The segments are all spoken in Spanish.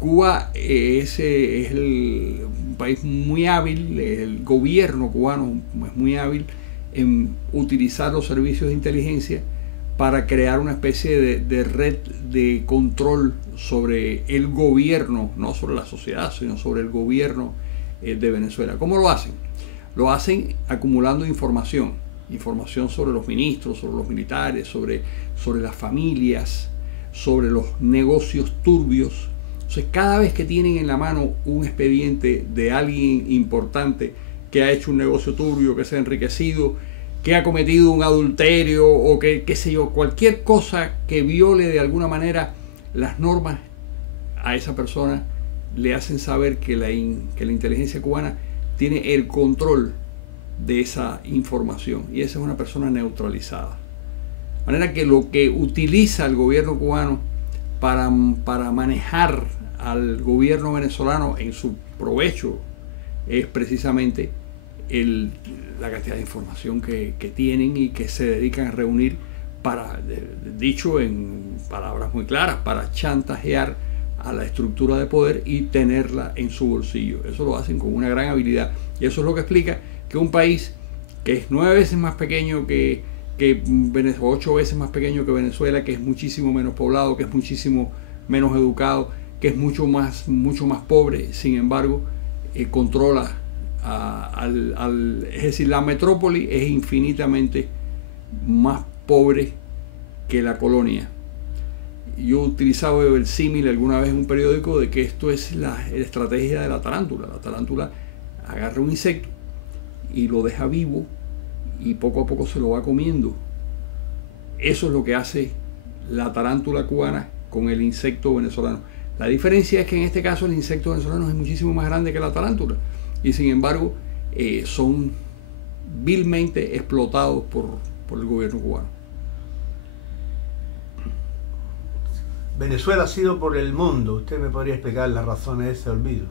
Cuba es un país muy hábil, el gobierno cubano es muy hábil en utilizar los servicios de inteligencia para crear una especie de red de control sobre el gobierno, no sobre la sociedad, sino sobre el gobierno de Venezuela. ¿Cómo lo hacen? Lo hacen acumulando información sobre los ministros, sobre los militares, sobre las familias, sobre los negocios turbios. Entonces, cada vez que tienen en la mano un expediente de alguien importante que ha hecho un negocio turbio, que se ha enriquecido, que ha cometido un adulterio o que, qué sé yo, cualquier cosa que viole de alguna manera las normas, a esa persona le hacen saber que la inteligencia cubana tiene el control de esa información y esa es una persona neutralizada. De manera que lo que utiliza el gobierno cubano para manejar al gobierno venezolano en su provecho es precisamente la cantidad de información que tienen y que se dedican a reunir para, dicho en palabras muy claras, para chantajear a la estructura de poder y tenerla en su bolsillo. Eso lo hacen con una gran habilidad y eso es lo que explica que un país que es 9 veces más pequeño que Venezuela, 8 veces más pequeño que Venezuela, que es muchísimo menos poblado, que es muchísimo menos educado, que es mucho más pobre, sin embargo, controla es decir, la metrópoli es infinitamente más pobre que la colonia. Yo he utilizado el símil alguna vez en un periódico de que esto es la estrategia de la tarántula. La tarántula agarra un insecto y lo deja vivo y poco a poco se lo va comiendo. Eso es lo que hace la tarántula cubana con el insecto venezolano. La diferencia es que en este caso el insecto venezolano es muchísimo más grande que la tarántula y sin embargo son vilmente explotados por el gobierno cubano. Venezuela ha sido por el mundo. ¿Usted me podría explicar las razones de ese olvido?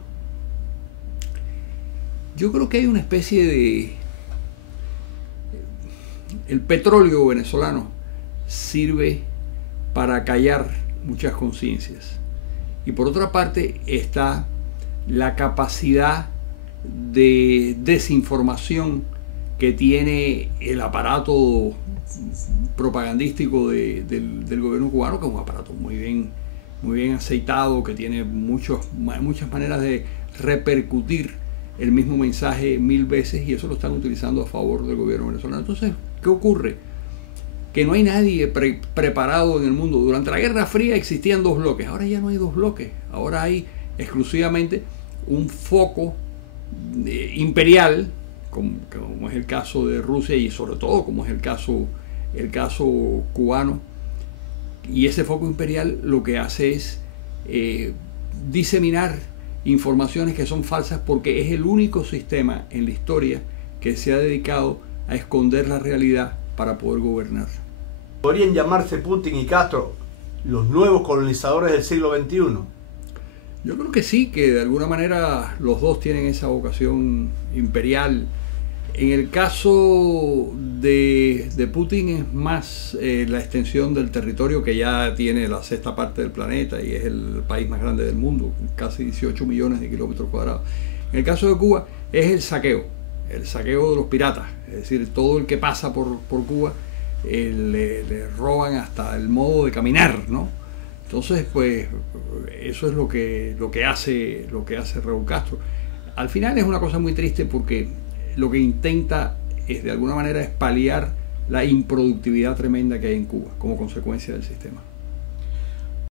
Yo creo que hay una especie de... El petróleo venezolano sirve para callar muchas conciencias. Y por otra parte está la capacidad de desinformación que tiene el aparato propagandístico del gobierno cubano, que es un aparato muy bien aceitado, que tiene muchas maneras de repercutir el mismo mensaje 1000 veces y eso lo están utilizando a favor del gobierno venezolano. Entonces, ¿qué ocurre? Que no hay nadie preparado en el mundo. Durante la Guerra Fría existían 2 bloques, ahora ya no hay 2 bloques, ahora hay exclusivamente un foco imperial, como es el caso de Rusia y sobre todo como es el caso cubano, y ese foco imperial lo que hace es diseminar informaciones que son falsas porque es el único sistema en la historia que se ha dedicado a esconder la realidad para poder gobernar. ¿Podrían llamarse Putin y Castro los nuevos colonizadores del siglo XXI? Yo creo que sí, que de alguna manera los dos tienen esa vocación imperial. En el caso de Putin es más la extensión del territorio, que ya tiene la 6ª parte del planeta y es el país más grande del mundo, casi 18 millones de kilómetros cuadrados. En el caso de Cuba es el saqueo de los piratas, es decir, todo el que pasa por Cuba le roban hasta el modo de caminar, ¿no? Entonces, pues, eso es lo que hace Raúl Castro. Al final es una cosa muy triste porque lo que intenta es de alguna manera paliar la improductividad tremenda que hay en Cuba como consecuencia del sistema.